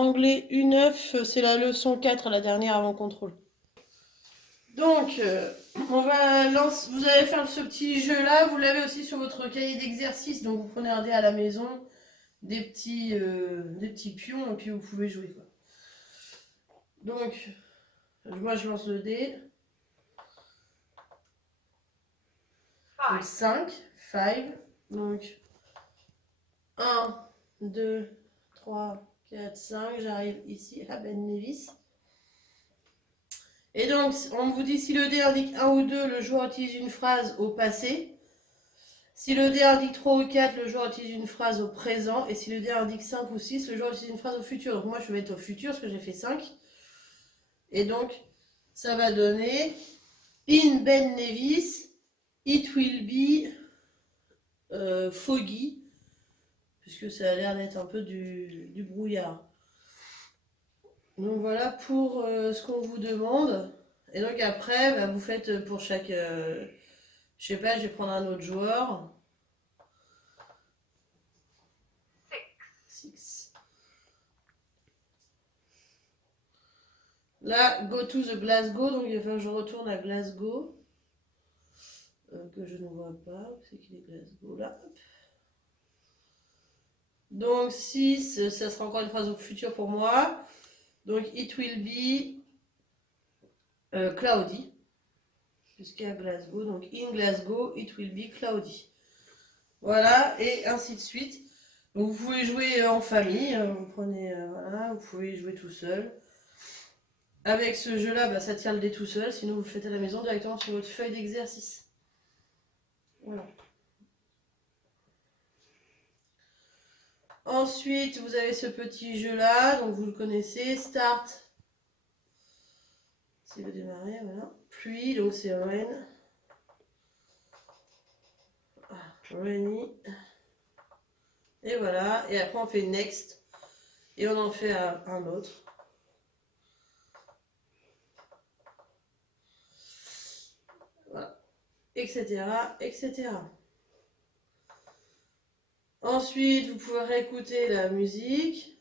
anglais U9, c'est la leçon 4, la dernière avant contrôle. Donc, vous allez faire ce petit jeu-là. Vous l'avez aussi sur votre cahier d'exercice. Donc, vous prenez un dé à la maison, des petits pions, et puis vous pouvez jouer, quoi. Donc, moi, je lance le dé. Donc, 5. Donc, 1, 2, 3, 4, 5. J'arrive ici à Ben Nevis. Et donc, on vous dit si le dé indique 1 ou 2, le joueur utilise une phrase au passé. Si le dé indique 3 ou 4, le joueur utilise une phrase au présent. Et si le dé indique 5 ou 6, le joueur utilise une phrase au futur. Donc moi, je vais mettre au futur parce que j'ai fait 5. Et donc, ça va donner In Ben Nevis, it will be foggy. Puisque ça a l'air d'être un peu du brouillard. Donc voilà pour ce qu'on vous demande. Et donc après, bah, vous faites pour chaque... je sais pas, je vais prendre un autre joueur. 6. Là, go to the Glasgow. Donc il va falloir que je retourne à Glasgow. Que je ne vois pas. C'est qu'il est Glasgow là. Donc 6, ça sera encore une phrase au futur pour moi. Donc it will be cloudy. Jusqu'à Glasgow. Donc in Glasgow, it will be cloudy. Voilà, et ainsi de suite. Donc vous pouvez jouer en famille, vous prenez, voilà, vous pouvez jouer tout seul. Avec ce jeu-là, bah, ça tient le dé tout seul, sinon vous le faites à la maison directement sur votre feuille d'exercice. Voilà. Ensuite, vous avez ce petit jeu-là, donc vous le connaissez, Start. C'est le démarrer, voilà. Pluie, donc c'est rain. Rainy. Et voilà, et après on fait Next. Et on en fait un autre. Voilà. Etc. etc. Ensuite, vous pouvez réécouter la musique.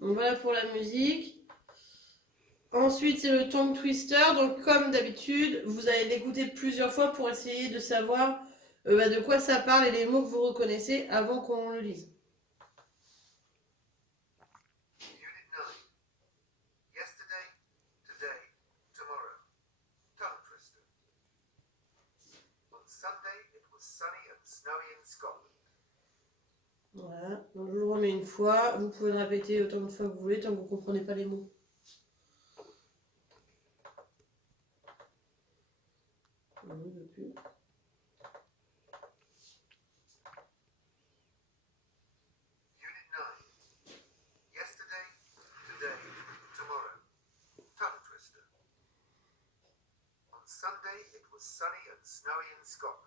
Donc voilà pour la musique. Ensuite, c'est le tongue twister. Donc, comme d'habitude, vous allez l'écouter plusieurs fois pour essayer de savoir de quoi ça parle et les mots que vous reconnaissez avant qu'on le lise. Unit 9. Yesterday, today, tomorrow. Tongue twister. On Sunday, it was sunny and snowy in Scotland. Voilà, donc je le remets une fois. Vous pouvez le répéter autant de fois que vous voulez tant que vous ne comprenez pas les mots. On ne veut plus. Unit 9. Yesterday, today, tomorrow. Tongue twister. On Sunday, it was sunny and snowy in Scotland.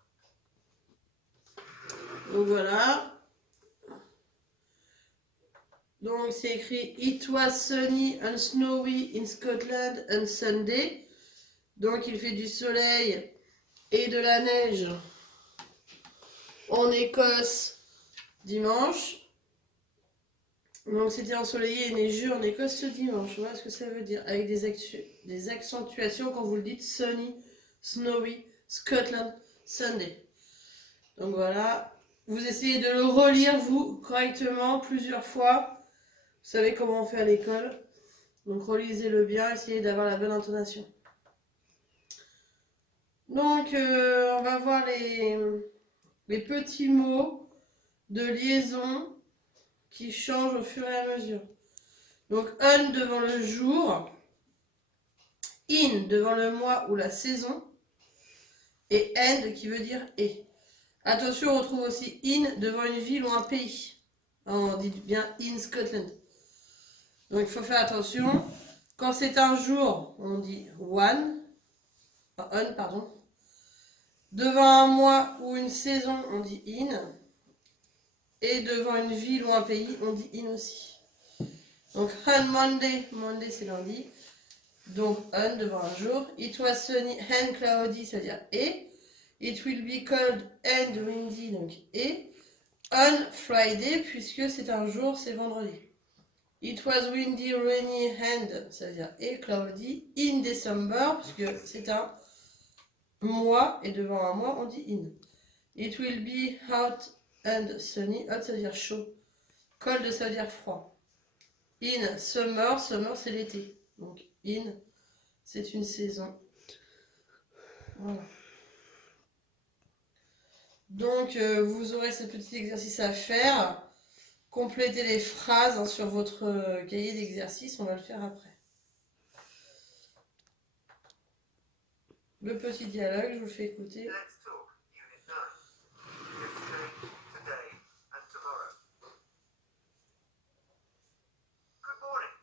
Donc voilà. Donc c'est écrit It was sunny and snowy in Scotland on Sunday. Donc il fait du soleil et de la neige en Écosse dimanche. Donc c'était ensoleillé et neigeux en Écosse ce dimanche. Voilà ce que ça veut dire. Avec des accentuations quand vous le dites sunny, snowy, Scotland, Sunday. Donc voilà. Vous essayez de le relire vous correctement plusieurs fois. Vous savez comment on fait à l'école. Donc relisez-le bien, essayez d'avoir la bonne intonation. Donc on va voir les petits mots de liaison qui changent au fur et à mesure. Donc on devant le jour, in devant le mois ou la saison, et end qui veut dire et. Attention, on retrouve aussi in devant une ville ou un pays. On dit bien in Scotland. Donc il faut faire attention. Quand c'est un jour, on dit one, on, pardon. Devant un mois ou une saison, on dit in. Et devant une ville ou un pays, on dit in aussi. Donc on Monday, Monday c'est lundi. Donc on devant un jour. It was sunny and cloudy, ça veut dire et. It will be cold and windy, donc et. On Friday, puisque c'est un jour, c'est vendredi. It was windy, rainy and, ça veut dire et cloudy. In December, puisque c'est un mois, et devant un mois, on dit in. It will be hot and sunny. Hot, ça veut dire chaud. Cold, ça veut dire froid. In summer, summer c'est l'été. Donc in, c'est une saison. Voilà. Donc vous aurez ce petit exercice à faire. Complétez les phrases sur votre cahier d'exercice, on va le faire après. Le petit dialogue, je vous le fais écouter. Let's talk. Unit 9. Yesterday, today, and tomorrow. Good morning.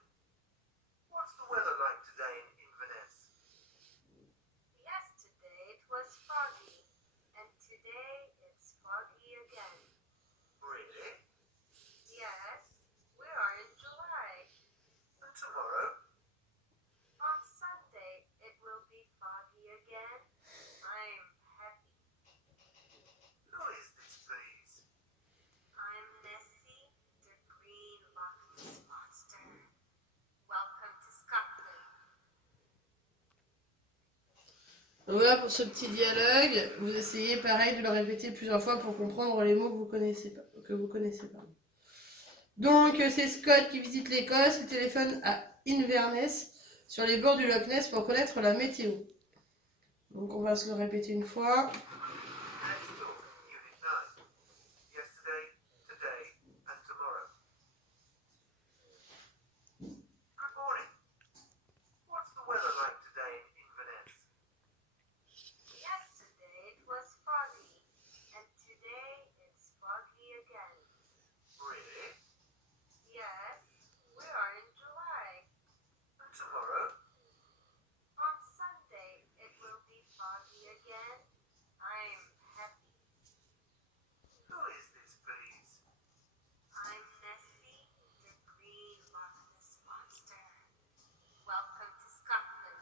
What's the weather like today in Inverness? Yesterday it was foggy, and today it's foggy again. Really? Yes, we are in July. And tomorrow? On Sunday it will be foggy again. I'm happy. Who is this, please? I'm Nessie, the green Loch Ness monster. Welcome to Scotland. Donc voilà pour ce petit dialogue. Vous essayez pareil de le répéter plusieurs fois pour comprendre les mots que vous connaissez pas. Donc c'est Scott qui visite l'Écosse. Il téléphone à Inverness sur les bords du Loch Ness pour connaître la météo. Donc on va se le répéter une fois. Let's talk. Unit 9. Yesterday, today, and tomorrow. Good morning. What's the weather like today in Inverness? Yesterday it was foggy, and today it's foggy again. Really? Yes, we are in July. And tomorrow? On Sunday it will be foggy again. I'm happy. Who is this, please? I'm Nessie, the green Loch Ness monster. Welcome to Scotland.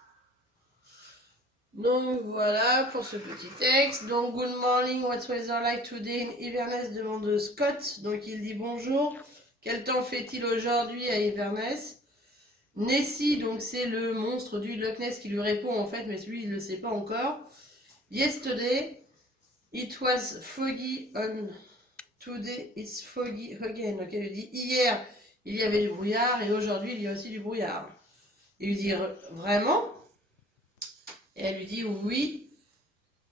Donc voilà pour ce petit texte. Donc good morning, what's weather like today in Inverness demande Scott. Donc il dit bonjour. Quel temps fait-il aujourd'hui à Inverness? Nessie, donc c'est le monstre du Loch Ness qui lui répond en fait, mais lui il ne le sait pas encore. Yesterday, It was foggy on today, it's foggy again. Donc elle lui dit hier il y avait du brouillard et aujourd'hui il y a aussi du brouillard. Il lui dit vraiment? Et elle lui dit oui,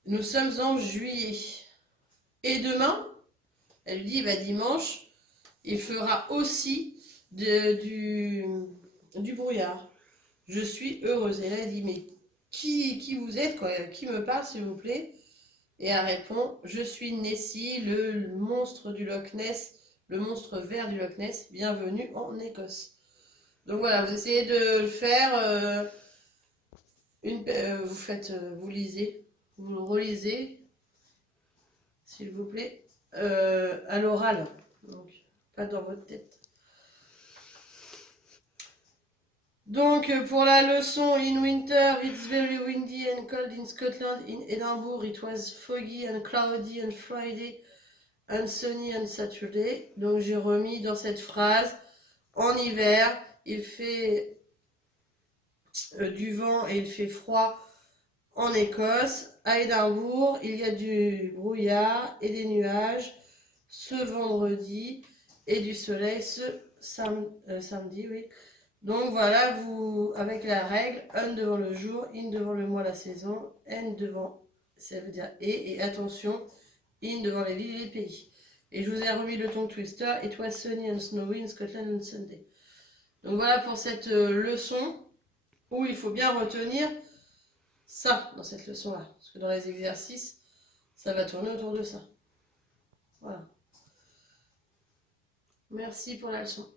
nous sommes en juillet. Et demain? Elle lui dit bah, dimanche, il fera aussi du brouillard. Je suis heureuse. Et là elle dit mais qui vous êtes quoi? Qui me parle s'il vous plaît? Et elle répond je suis Nessie, le monstre du Loch Ness, le monstre vert du Loch Ness. Bienvenue en Écosse. Donc voilà, vous essayez de le faire. Vous lisez, vous le relisez, s'il vous plaît, à l'oral, donc pas dans votre tête. Donc pour la leçon, in winter, it's very windy and cold in Scotland. In Edinburgh, it was foggy and cloudy on Friday and sunny on Saturday. Donc j'ai remis dans cette phrase, en hiver, il fait du vent et il fait froid en Écosse. À Édimbourg, il y a du brouillard et des nuages ce vendredi et du soleil ce samedi, oui. Donc voilà, vous avec la règle, un devant le jour, in devant le mois, la saison, n devant, ça veut dire et attention, in devant les villes et les pays. Et je vous ai remis le ton twister, it was sunny and snowy in Scotland on Sunday. Donc voilà pour cette leçon où il faut bien retenir ça dans cette leçon-là. Parce que dans les exercices, ça va tourner autour de ça. Voilà. Merci pour la leçon.